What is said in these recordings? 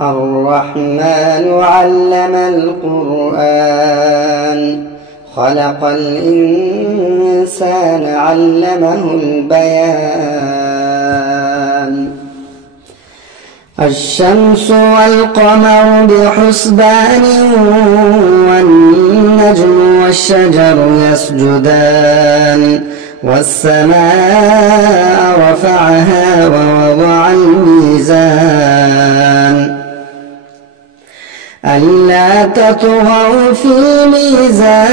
الرحمن علم القرآن خلق الإنسان علمه البيان الشمس والقمر بحسبان والنجم والشجر يسجدان والسماء رفعها ووضع الميزان ألا تطغوا في الميزان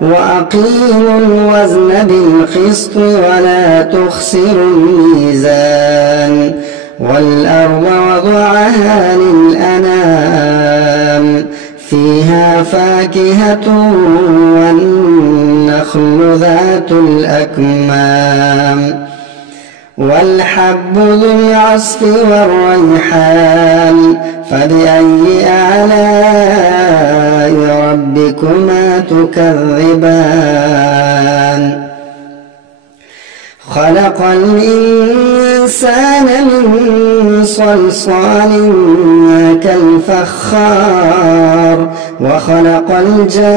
وأقيموا الوزن بالقسط ولا تخسروا الميزان والأرض وضعها للأنام فيها فاكهة والنخل ذات الأكمام والحب ذو العصف والريحان فبأي آلاء ربكما تكذبان خلق الإنسان من صلصال كالفخار وخلق الجان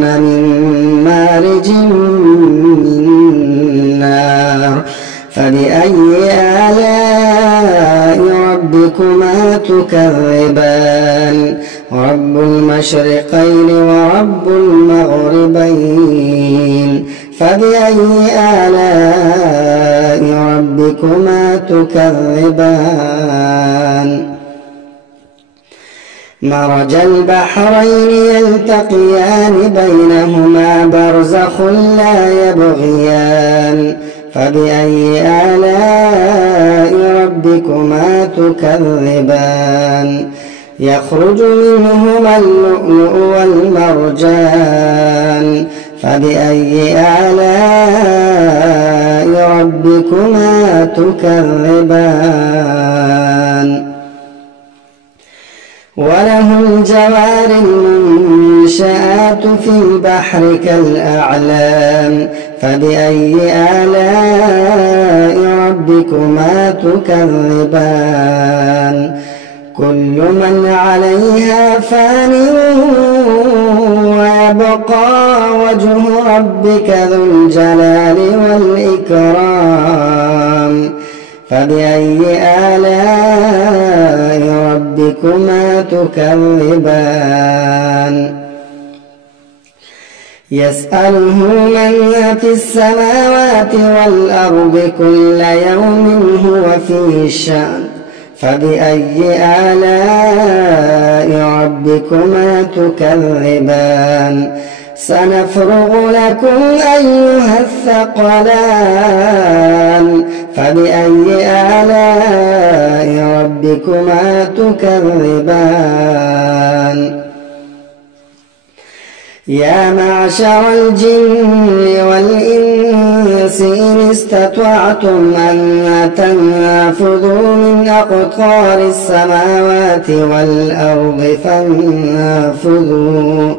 من مارج من نار فبأي آلاء ربكما تكذبان رب المشرقين ورب المغربين فبأي آلاء ربكما تكذبان مرج البحرين يلتقيان بينهما برزخ لا يبغيان فبأي آلاء ربكما تكذبان يخرج منهما اللؤلؤ والمرجان فبأي آلاء ربكما تكذبان وله الجوار المنشآت في البحر كالأعلام فبأي آلاء ربكما تكذبان كل من عليها فان ويبقى وجه ربك ذو الجلال والإكرام فبأي آلاء ربكما تكذبان يسأله من في السماوات والأرض كل يوم هو في شأن فبأي آلاء ربكما تكذبان سنفرغ لكم أيها الثقلان فبأي آلاء ربكما تكذبان يا معشر الجن والإنس إن استطعتم أن تنفذوا من أقطار السماوات والأرض فانفذوا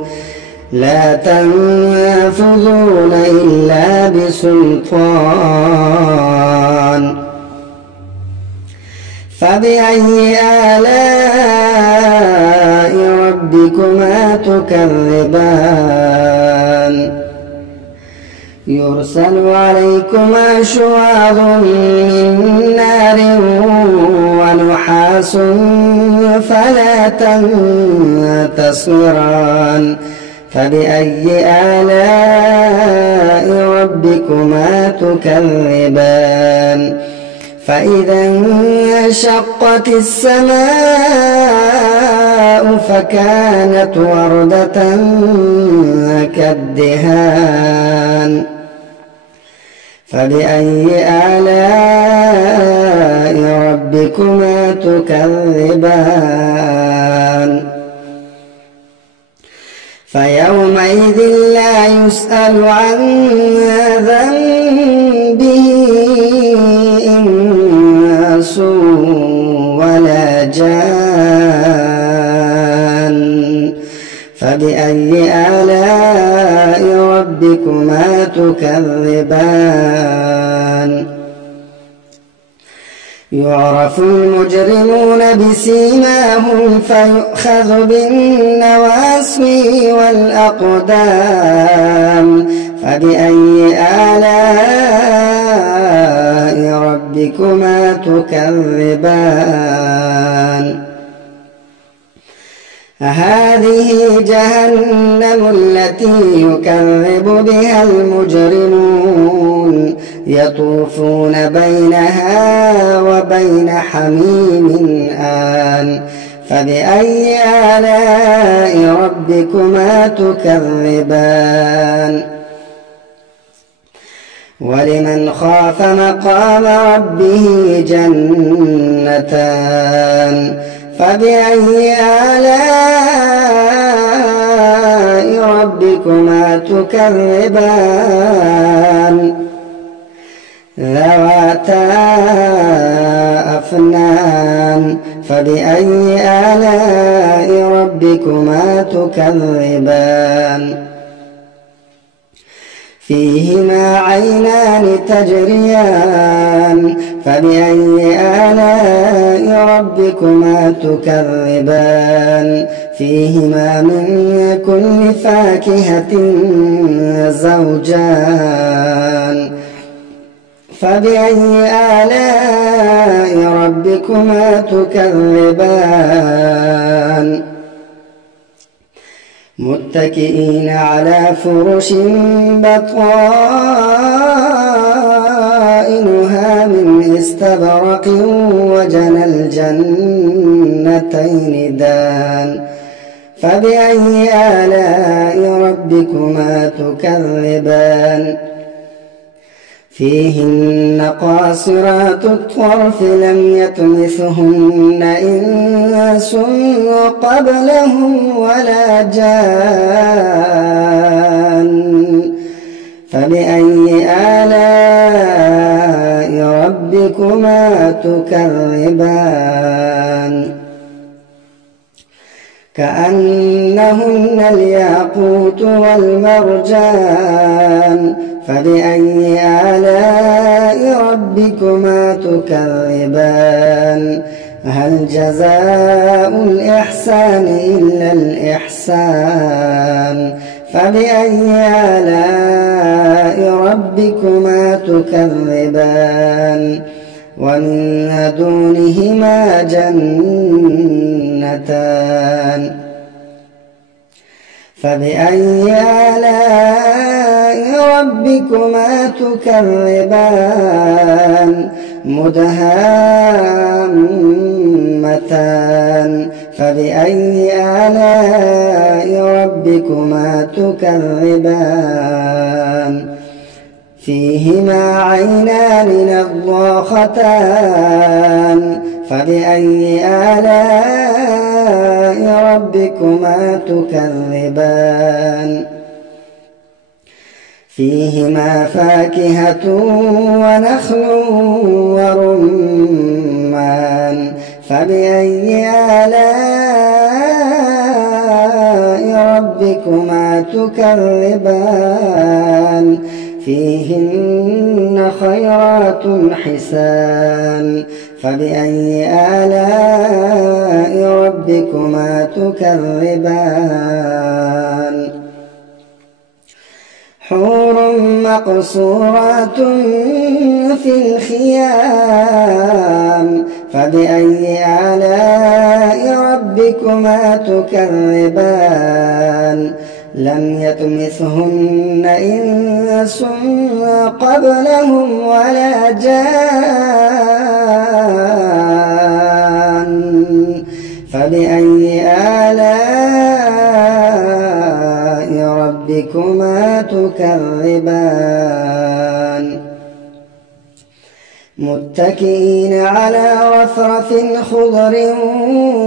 لا تنفذون إلا بسلطان فبأي آلاء ربكما تكذبان يرسل عليكما شواظ من نار ونحاس فلا تنتصران فبأي آلاء ربكما تكذبان فإذا انشقت السماء فكانت وردة كالدهان فبأي آلاء ربكما تكذبان فيومئذ لا يسأل عن ذنبه إنس ولا جان فبأي آلاء ربكما تكذبان يعرف المجرمون بسيماهم فيؤخذ بالنواصي والأقدام فبأي آلاء ربكما تكذبان هذه جهنم التي يكذب بها المجرمون يطوفون بينها وبين حميم آن فبأي آلاء ربكما تكذبان ولمن خاف مقام ربه جنتان فبأي آلاء ربكما تكذبان ذواتا أفنان فبأي آلاء ربكما تكذبان فيهما عينان تجريان فبأي آلاء ربكما تكذبان فيهما من كل فاكهة زوجان فبأي آلاء ربكما تكذبان متكئين على فرش بطائنها من استبرق وجنى الجنتين دان فبأي آلاء ربكما تكذبان فيهن قاصرات الطرف لم يطمثهن إنس قبلهم ولا جان فبأي آلاء ربكما تكذبان كأنهن الياقوت والمرجان فبأي آلاء ربكما تكذبان هل جزاء الإحسان إلا الإحسان فبأي آلاء ربكما تكذبان ومن دونهما جنتان فبأي آلاء ربكما تكذبان مدهامتان فبأي آلاء ربكما تكذبان فيهما عينان نضاختان فبأي آلاء ربكما تكذبان فيهما فاكهة ونخل ورمان فبأي آلاء ربكما تكذبان فيهن خيرات حسان فبأي آلاء ربكما تكذبان حور مقصورات في الخيام فبأي آلاء ربكما تكذبان لم يطمثهن إنس قبلهم ولا جان فبأي آلاء ربكما تكذبان متكئين على رفرف خضر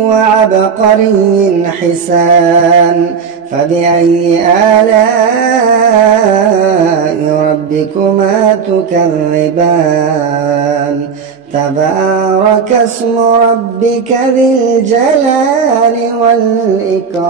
وعبقري حسان فبأي آلاء ربكما تكذبان تبارك اسم ربك ذي الجلال والإكرام.